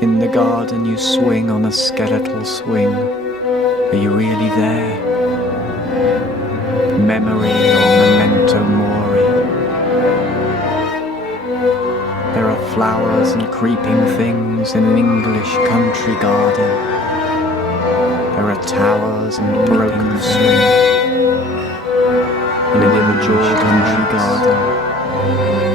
In the garden you swing on a skeletal swing. Are you really there? Memory or memento mori. There are flowers and creeping things in an English country garden. There are towers and broken swings in an immature country garden.